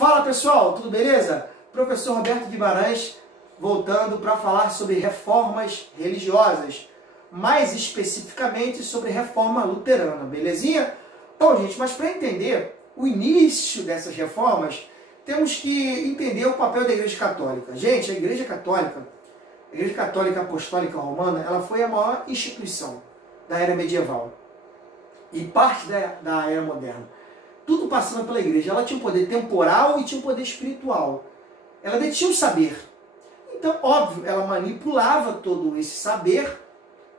Fala pessoal, tudo beleza? Professor Roberto Guimarães voltando para falar sobre reformas religiosas, mais especificamente sobre reforma luterana, belezinha? Bom gente, mas para entender o início dessas reformas, temos que entender o papel da Igreja Católica. Gente, a Igreja Católica Apostólica Romana, ela foi a maior instituição da era medieval e parte da era moderna. Tudo passando pela igreja. Ela tinha um poder temporal e tinha um poder espiritual. Ela detinha o saber. Então, óbvio, ela manipulava todo esse saber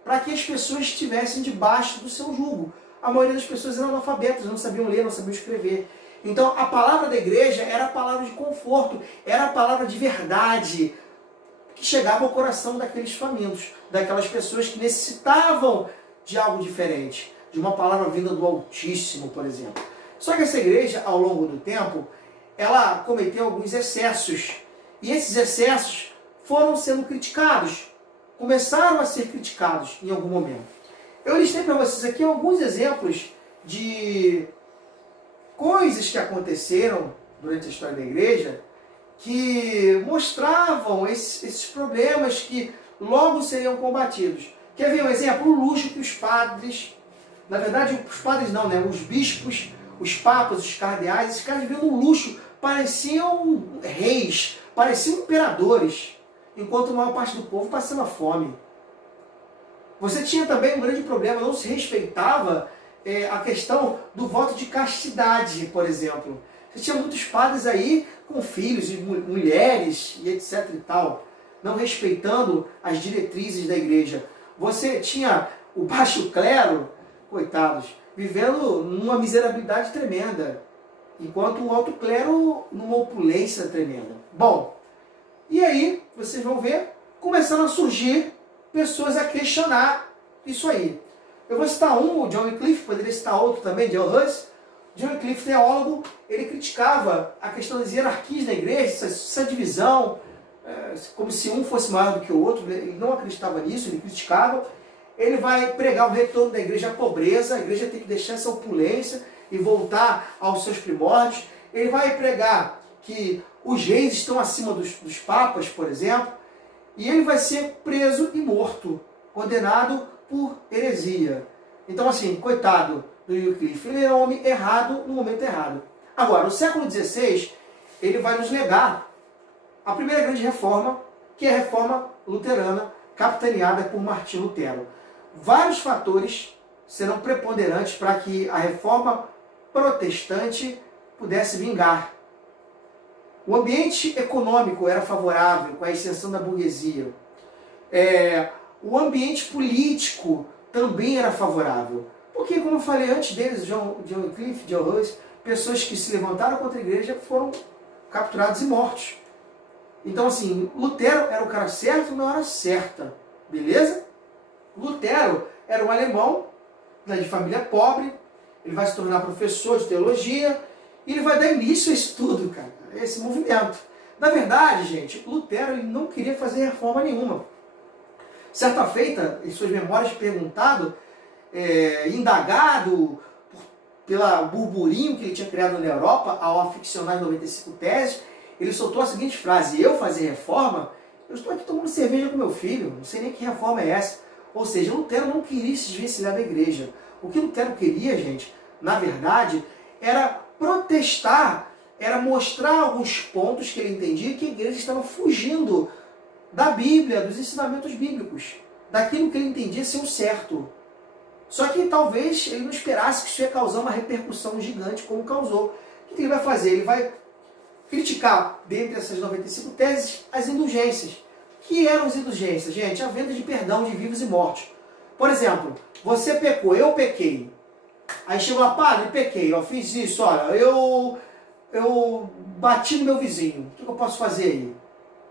para que as pessoas estivessem debaixo do seu jugo. A maioria das pessoas eram analfabetas, não sabiam ler, não sabiam escrever. Então, a palavra da igreja era a palavra de conforto, era a palavra de verdade, que chegava ao coração daqueles famintos, daquelas pessoas que necessitavam de algo diferente, de uma palavra vinda do Altíssimo, por exemplo. Só que essa igreja, ao longo do tempo, ela cometeu alguns excessos. E esses excessos foram sendo criticados. Começaram a ser criticados em algum momento. Eu listei para vocês aqui alguns exemplos de coisas que aconteceram durante a história da igreja que mostravam esses problemas que logo seriam combatidos. Quer ver um exemplo? O luxo que os padres, na verdade os padres não, né? Os bispos, os papas, os cardeais, esses caras viviam no luxo, pareciam reis, pareciam imperadores, enquanto a maior parte do povo passava fome. Você tinha também um grande problema, não se respeitava a questão do voto de castidade, por exemplo. Você tinha muitos padres aí com filhos e mulheres e etc e tal, não respeitando as diretrizes da igreja. Você tinha o baixo clero, coitados, vivendo numa miserabilidade tremenda, enquanto o alto clero numa opulência tremenda. Bom, e aí, vocês vão ver, começando a surgir pessoas a questionar isso aí. Eu vou citar um, o John Wycliffe, poderia citar outro também, John Hus. John Wycliffe, teólogo, ele criticava a questão das hierarquias da igreja, essa divisão, como se um fosse maior do que o outro. Ele não acreditava nisso, ele criticava. Ele vai pregar o retorno da igreja à pobreza, a igreja tem que deixar essa opulência e voltar aos seus primórdios. Ele vai pregar que os reis estão acima dos papas, por exemplo, e ele vai ser preso e morto, condenado por heresia. Então, assim, coitado do Wycliffe, ele era um homem errado no momento errado. Agora, no século XVI, ele vai nos legar a primeira grande reforma, que é a reforma luterana, capitaneada por Martinho Lutero. Vários fatores serão preponderantes para que a reforma protestante pudesse vingar. O ambiente econômico era favorável, com a ascensão da burguesia. O ambiente político também era favorável. Porque, como eu falei antes deles, John Wycliffe, John Hus, pessoas que se levantaram contra a igreja foram capturados e mortos. Então, assim, Lutero era o cara certo na hora certa. Beleza? Lutero era um alemão, de família pobre, ele vai se tornar professor de teologia, e ele vai dar início a isso tudo, cara, a esse movimento. Na verdade, gente, Lutero ele não queria fazer reforma nenhuma. Certa feita, em suas memórias, perguntado, indagado pela burburinho que ele tinha criado na Europa, ao aficionar as 95 teses, ele soltou a seguinte frase: eu fazer reforma? Eu estou aqui tomando cerveja com meu filho, não sei nem que reforma é essa. Ou seja, Lutero não queria se desvencilhar da igreja. O que Lutero queria, gente, na verdade, era protestar, era mostrar alguns pontos que ele entendia que a igreja estava fugindo da Bíblia, dos ensinamentos bíblicos, daquilo que ele entendia ser o certo. Só que talvez ele não esperasse que isso ia causar uma repercussão gigante como causou. O que ele vai fazer? Ele vai criticar, dentre essas 95 teses, as indulgências. Que eram as indulgências? Gente, a venda de perdão de vivos e mortos. Por exemplo, você pecou, eu pequei. Aí chegou lá, padre, pequei, eu fiz isso, olha, eu bati no meu vizinho. O que eu posso fazer aí?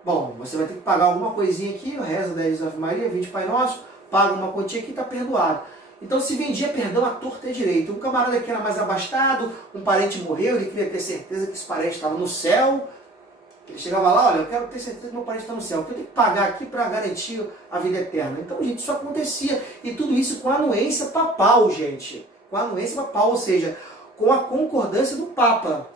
Bom, você vai ter que pagar alguma coisinha aqui, reza 10 Ave Maria, 20 Pai Nosso, paga uma quantia aqui e está perdoado. Então se vendia perdão à torta e direito. Um camarada que era mais abastado, um parente morreu, ele queria ter certeza que esse parente estava no céu. Ele chegava lá, olha, eu quero ter certeza que meu parente está no céu, porque eu tenho que pagar aqui para garantir a vida eterna. Então, gente, isso acontecia. E tudo isso com a anuência papal, gente. Com a anuência papal, ou seja, com a concordância do Papa.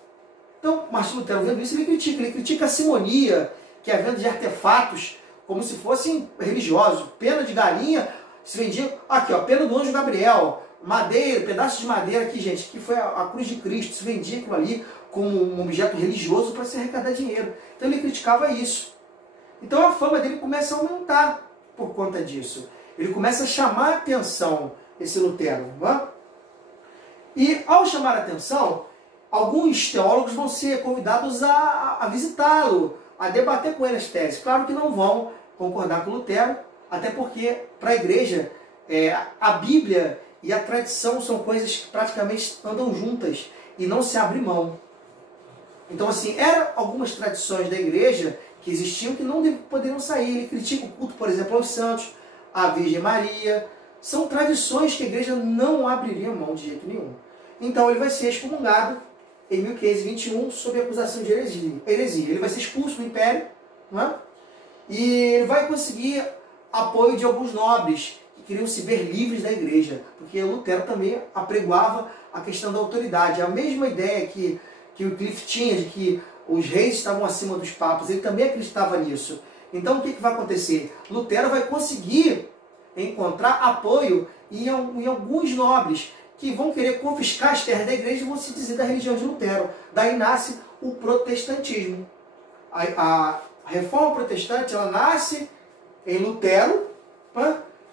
Então, Martinho Lutero, vendo isso, ele critica a simonia, que é a venda de artefatos, como se fossem religiosos. Pena de galinha se vendia, aqui ó, pena do anjo Gabriel, madeira, pedaço de madeira aqui, gente, que foi a cruz de Cristo, se vendia aquilo ali como um objeto religioso para se arrecadar dinheiro. Então ele criticava isso. Então a fama dele começa a aumentar por conta disso. Ele começa a chamar a atenção, esse Lutero. Não é? E ao chamar a atenção, alguns teólogos vão ser convidados a visitá-lo, a debater com ele as teses. Claro que não vão concordar com Lutero, até porque para a igreja a Bíblia e a tradição são coisas que praticamente andam juntas e não se abre mão. Então, assim, eram algumas tradições da igreja que existiam que não poderiam sair. Ele critica o culto, por exemplo, aos santos, à Virgem Maria. São tradições que a igreja não abriria mão de jeito nenhum. Então, ele vai ser excomungado em 1521 sob acusação de heresia. Ele vai ser expulso do império, não é? E ele vai conseguir apoio de alguns nobres que queriam se ver livres da igreja, porque Lutero também apregoava a questão da autoridade. A mesma ideia que o Wycliffe tinha de que os reis estavam acima dos papas, ele também acreditava nisso. Então o que vai acontecer? Lutero vai conseguir encontrar apoio em alguns nobres que vão querer confiscar as terras da igreja e vão se dizer da religião de Lutero. Daí nasce o protestantismo. A reforma protestante ela nasce em Lutero,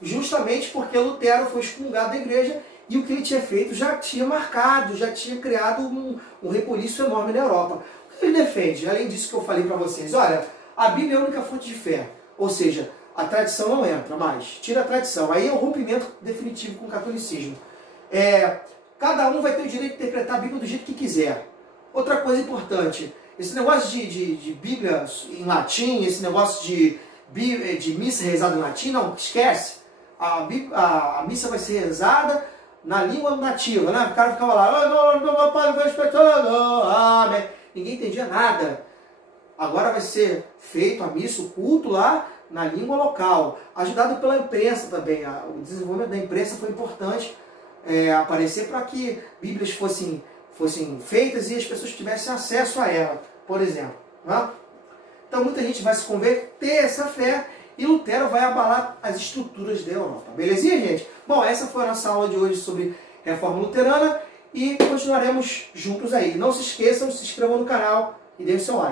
justamente porque Lutero foi excomungado da igreja e o que ele tinha feito já tinha marcado, já tinha criado um rebuliço enorme na Europa. O que ele defende? Além disso que eu falei para vocês, olha, a Bíblia é a única fonte de fé, ou seja, a tradição não entra mais, tira a tradição, aí é o rompimento definitivo com o catolicismo. Cada um vai ter o direito de interpretar a Bíblia do jeito que quiser. Outra coisa importante, esse negócio de Bíblia em latim, esse negócio de missa rezada em latim, não, esquece. A missa vai ser rezada na língua nativa, né? O cara ficava lá, ninguém entendia nada. Agora vai ser feito a missa, o culto lá na língua local, ajudado pela imprensa também. O desenvolvimento da imprensa foi importante aparecer para que Bíblias fossem feitas e as pessoas tivessem acesso a ela, por exemplo. Né? Então muita gente vai se converter a essa fé e Lutero vai abalar as estruturas da Europa. Belezinha, gente? Bom, essa foi a nossa aula de hoje sobre Reforma Luterana e continuaremos juntos aí. Não se esqueçam, se inscrevam no canal e deem o seu like.